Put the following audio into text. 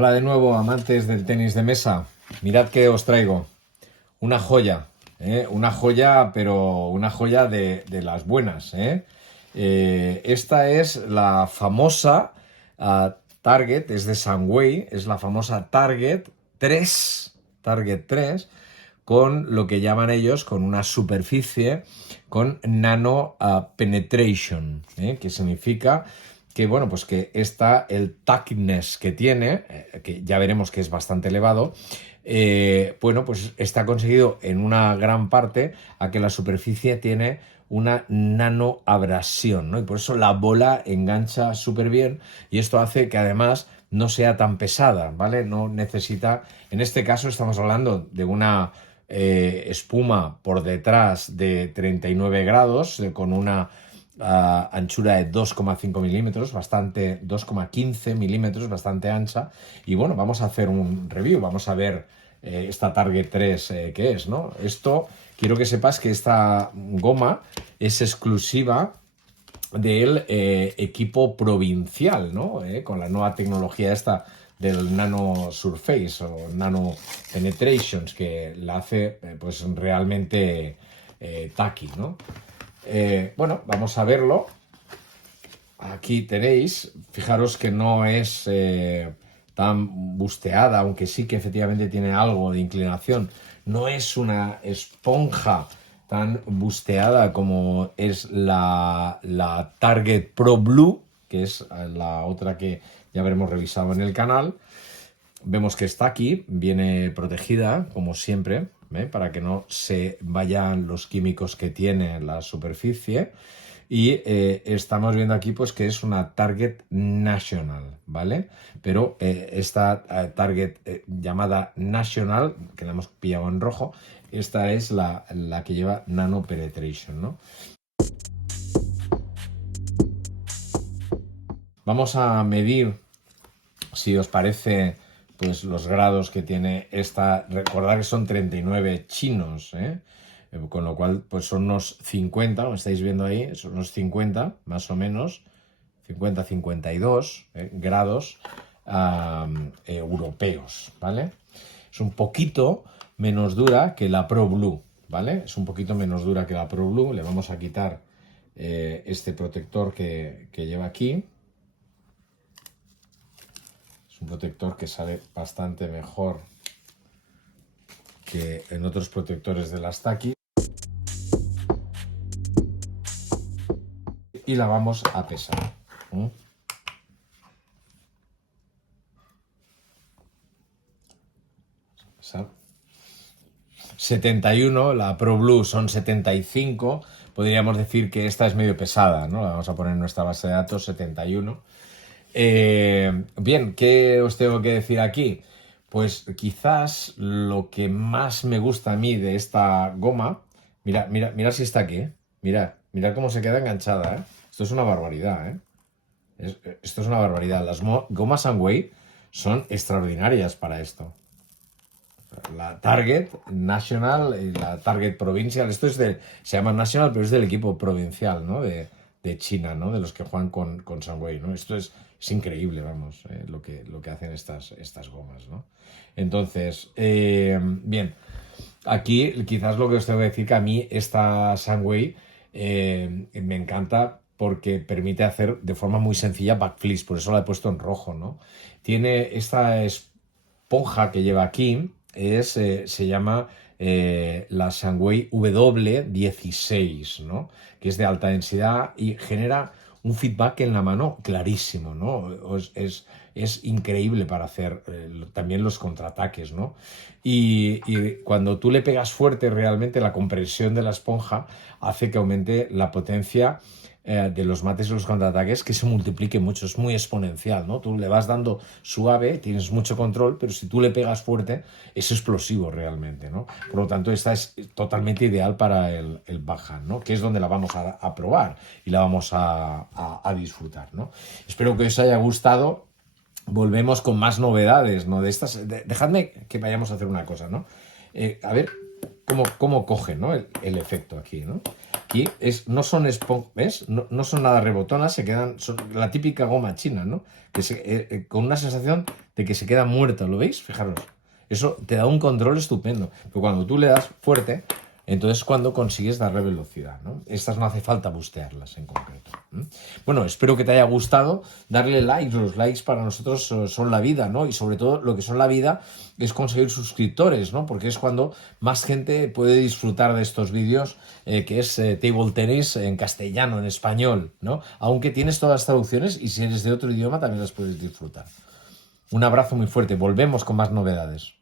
Hola de nuevo, amantes del tenis de mesa. Mirad que os traigo una joya, una joya, pero una joya de las buenas. Esta es la famosa Target, es de Sunway, es la famosa Target 3, Target 3, con lo que llaman ellos, con una superficie con nano penetration, que significa que, bueno, pues que el toughness que tiene, que ya veremos que es bastante elevado, bueno, pues está conseguido en una gran parte a que la superficie tiene una nanoabrasión, ¿no? Y por eso la bola engancha súper bien y esto hace que además no sea tan pesada, ¿vale? No necesita, en este caso estamos hablando de una espuma por detrás de 39 grados, con una anchura de 2,5 milímetros, 2,15 milímetros, bastante ancha. Y bueno, vamos a hacer un review, vamos a ver esta Target 3 qué es, ¿no? Esto, quiero que sepas que esta goma es exclusiva del equipo provincial, ¿no? Con la nueva tecnología esta del Nano Surface o Nano Penetrations, que la hace pues realmente tacky, ¿no? Bueno, vamos a verlo. Aquí tenéis, fijaros que no es tan busteada, aunque sí que efectivamente tiene algo de inclinación. No es una esponja tan busteada como es la Target Pro Blue, que es la otra que ya habremos revisado en el canal. Vemos que está aquí, viene protegida, como siempre, para que no se vayan los químicos que tiene en la superficie. Y estamos viendo aquí pues que es una Target National, ¿vale? Pero esta Target llamada National, que la hemos pillado en rojo, esta es la que lleva Nano Penetration, ¿no? Vamos a medir, si os parece, pues los grados que tiene esta. Recordad que son 39 chinos, con lo cual pues son unos 50, como estáis viendo ahí, son unos 50 más o menos, 50-52 grados europeos, ¿vale? Es un poquito menos dura que la Pro Blue, ¿vale? Es un poquito menos dura que la Pro Blue. Le vamos a quitar este protector que lleva aquí. Un protector que sale bastante mejor que en otros protectores de las Taki. Y la vamos a pesar. 71, la Pro Blue son 75. Podríamos decir que esta es medio pesada, ¿no? La vamos a poner en nuestra base de datos, 71. Bien, ¿qué os tengo que decir aquí? Pues quizás lo que más me gusta a mí de esta goma, mira si está aquí, mira cómo se queda enganchada, Esto es una barbaridad, esto es una barbaridad. Las gomas Sunway son extraordinarias para esto. La Target National y la Target Provincial, esto se llama National, pero es del equipo provincial, ¿no? De China, ¿no? De los que juegan con Sunway, ¿no? Esto es increíble, vamos, lo que hacen estas gomas, ¿no? Entonces, bien, aquí quizás lo que os tengo que decir que a mí esta Sunway me encanta porque permite hacer de forma muy sencilla backflips, por eso la he puesto en rojo, ¿no? Tiene esta esponja que lleva aquí, se llama la Sunway W16, ¿no? Que es de alta densidad y genera un feedback en la mano clarísimo, ¿no? Es increíble para hacer también los contraataques, ¿no? Y cuando tú le pegas fuerte, realmente la compresión de la esponja hace que aumente la potencia de los mates y los contraataques, que se multiplique mucho, es muy exponencial, ¿no? Tú le vas dando suave, tienes mucho control, pero si tú le pegas fuerte, es explosivo realmente, ¿no? Por lo tanto, esta es totalmente ideal para el backhand, ¿no? Que es donde la vamos a probar y la vamos a disfrutar, ¿no? Espero que os haya gustado. Volvemos con más novedades, ¿no? De estas. Dejadme que vayamos a hacer una cosa, ¿no? A ver, cómo coge, ¿no? El efecto aquí, ¿no? Aquí no son ¿ves? No son nada rebotonas, se quedan, son la típica goma china, ¿no? Con una sensación de que se queda muerta, ¿lo veis? Fijaros. Eso te da un control estupendo. Pero cuando tú le das fuerte, entonces cuando consigues darle velocidad, ¿no? Estas no hace falta bustearlas en concreto. Bueno, espero que te haya gustado. Darle likes, los likes para nosotros son la vida, ¿no? Y sobre todo lo que son la vida es conseguir suscriptores, ¿no? Porque es cuando más gente puede disfrutar de estos vídeos, que es table tennis en castellano, en español, ¿no? Aunque tienes todas las traducciones y si eres de otro idioma también las puedes disfrutar. Un abrazo muy fuerte. Volvemos con más novedades.